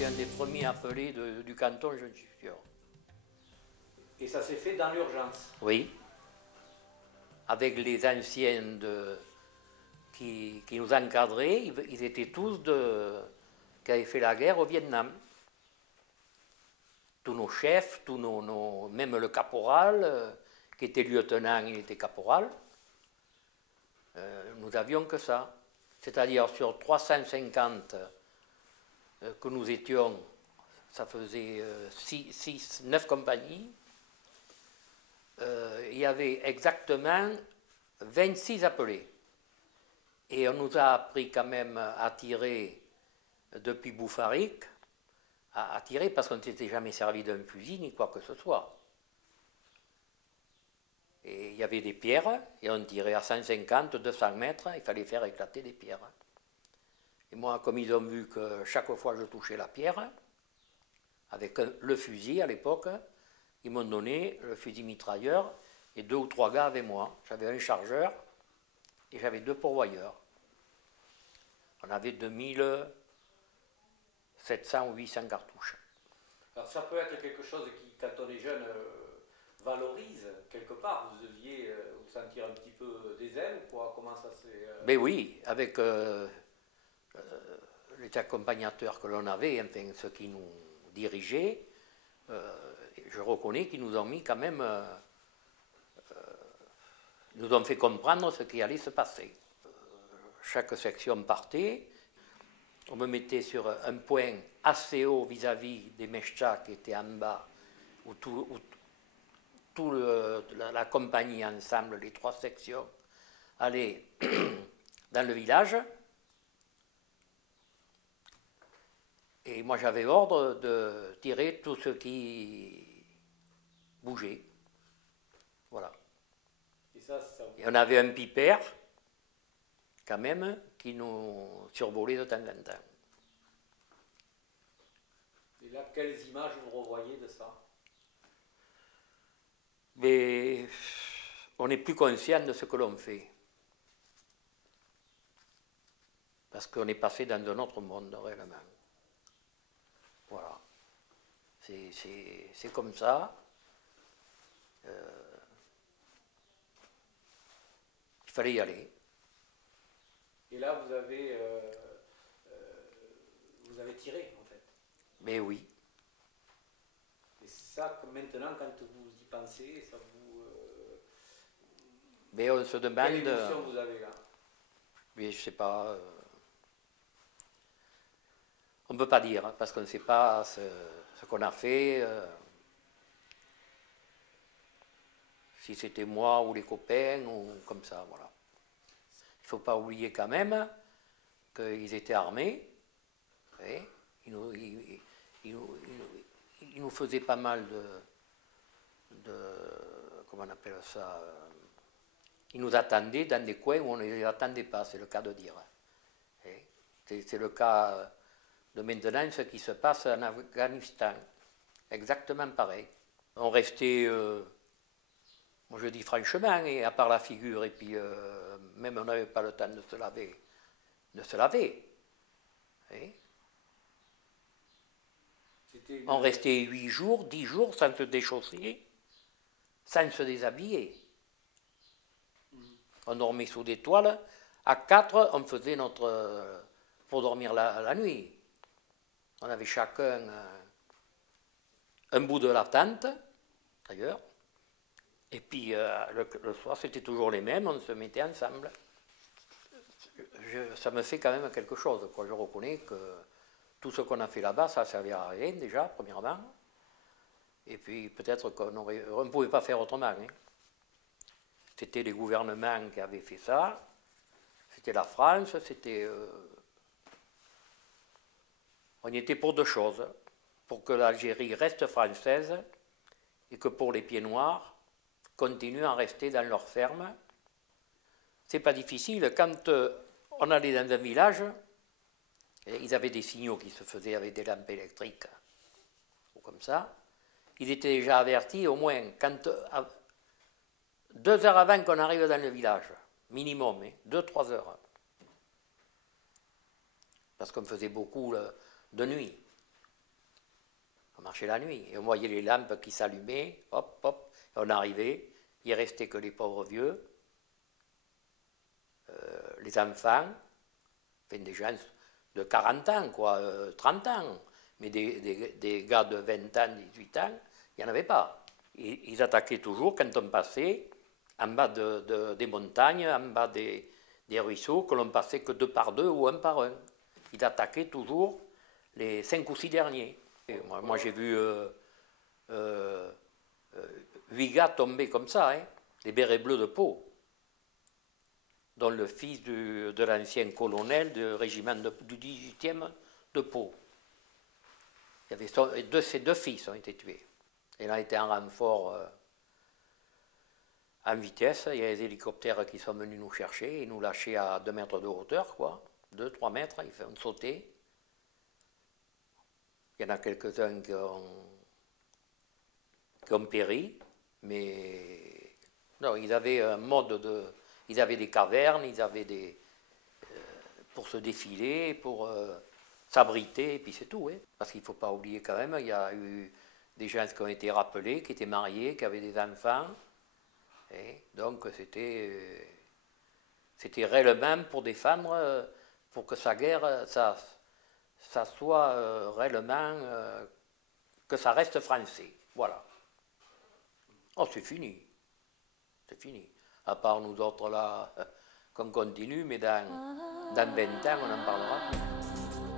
été un des premiers appelés du canton, je suis sûr. Et ça s'est fait dans l'urgence? Oui, avec les anciens qui nous encadraient, ils étaient tous qui avaient fait la guerre au Vietnam. Tous nos chefs, même le caporal, qui était lieutenant, il était caporal, nous avions que ça. C'est-à-dire sur 350 que nous étions, ça faisait 9 compagnies, il y avait exactement 26 appelés. Et on nous a appris quand même à tirer depuis Bouffaric, à tirer parce qu'on ne s'était jamais servi d'un fusil ni quoi que ce soit. Et il y avait des pierres, et on tirait à 150, 200 mètres, il fallait faire éclater des pierres. Et moi, comme ils ont vu que chaque fois je touchais la pierre, avec le fusil à l'époque, ils m'ont donné le fusil mitrailleur et 2 ou 3 gars avec moi. J'avais un chargeur et j'avais 2 pourvoyeurs. On avait 2700 ou 800 cartouches. Alors ça peut être quelque chose qui, quand on est jeune, valorise quelque part. Vous deviez vous sentir un petit peu des ailes, quoi. Comment ça s'est... Ben oui, avec les accompagnateurs que l'on avait, enfin ceux qui nous dirigeaient, je reconnais qu'ils nous ont mis quand même, nous ont fait comprendre ce qui allait se passer. Chaque section partait, on me mettait sur un point assez haut vis-à-vis des Mechtas qui étaient en bas, où la compagnie ensemble, les 3 sections, allaient dans le village. Et moi j'avais ordre de tirer tout ce qui bougeait. Voilà. Et on avait un pipère, quand même, qui nous survolait de temps en temps. Et là, quelles images vous revoyez de ça? Mais on n'est plus conscient de ce que l'on fait. Parce qu'on est passé dans un autre monde, réellement. Voilà. C'est comme ça. Il fallait y aller. Et là, vous avez tiré, en fait. Mais oui. Et ça, maintenant, quand vous y pensez, ça vous... Mais on se demande... Quelle émotion vous avez là? Mais je ne sais pas... on ne peut pas dire, parce qu'on ne sait pas ce qu'on a fait. Si c'était moi ou les copains, ou comme ça, voilà. Il ne faut pas oublier quand même qu'ils étaient armés. Et ils nous faisaient pas mal de... Comment on appelle ça? Ils nous attendaient dans des coins où on ne les attendait pas, c'est le cas de dire. C'est le cas de maintenant, ce qui se passe en Afghanistan. Exactement pareil. On restait... moi je dis franchement, et à part la figure, et puis même on n'avait pas le temps de se laver. On restait 8 jours, 10 jours sans se déchausser, sans se déshabiller. On dormait sous des toiles. À 4, on faisait pour dormir la nuit. On avait chacun un bout de la tente, d'ailleurs. Et puis le soir, c'était toujours les mêmes, on se mettait ensemble. Ça me fait quand même quelque chose, quoi. Je reconnais que tout ce qu'on a fait là-bas, ça ne servait à rien déjà, premièrement. Et puis peut-être qu'on ne pouvait pas faire autrement. Hein. C'était les gouvernements qui avaient fait ça, c'était la France, c'était... on y était pour 2 choses. Pour que l'Algérie reste française et que pour les pieds noirs, continuent à rester dans leur ferme. C'est pas difficile. Quand on allait dans un village, ils avaient des signaux qui se faisaient avec des lampes électriques, ou comme ça. Ils étaient déjà avertis, au moins, 2 heures avant qu'on arrive dans le village, minimum, 2-3 heures. Parce qu'on faisait beaucoup de nuit. On marchait la nuit. Et on voyait les lampes qui s'allumaient, hop, hop, et on arrivait. Il restait que les pauvres vieux, les enfants, enfin des gens de 40 ans, quoi, 30 ans. Mais des gars de 20 ans, 18 ans, il n'y en avait pas. Ils attaquaient toujours quand on passait en bas des montagnes, en bas des ruisseaux, que l'on passait que 2 par 2 ou 1 par 1. Ils attaquaient toujours les 5 ou 6 derniers. Et moi j'ai vu 8 gars tomber comme ça, hein, des bérets bleus de Pau, dont le fils de l'ancien colonel du régiment du 18e de Pau. Il y avait ses 2 fils ont été tués. Et là, il était en renfort en vitesse. Il y a les hélicoptères qui sont venus nous chercher. Ils nous lâchaient à 2 mètres de hauteur, quoi. 2-3 mètres, ils font sauter. Il y en a quelques-uns qui ont péri. Mais non, ils avaient un mode de... Ils avaient des cavernes, ils avaient pour se défiler, pour s'abriter, et puis c'est tout. Hein. Parce qu'il ne faut pas oublier quand même, il y a eu des gens qui ont été rappelés, qui étaient mariés, qui avaient des enfants. Et donc c'était réellement pour défendre, pour que sa guerre, ça soit réellement, que ça reste français. Voilà. Oh, c'est fini. C'est fini. À part nous autres là, qu'on continue, mais dans 20 ans, on n'en parlera plus.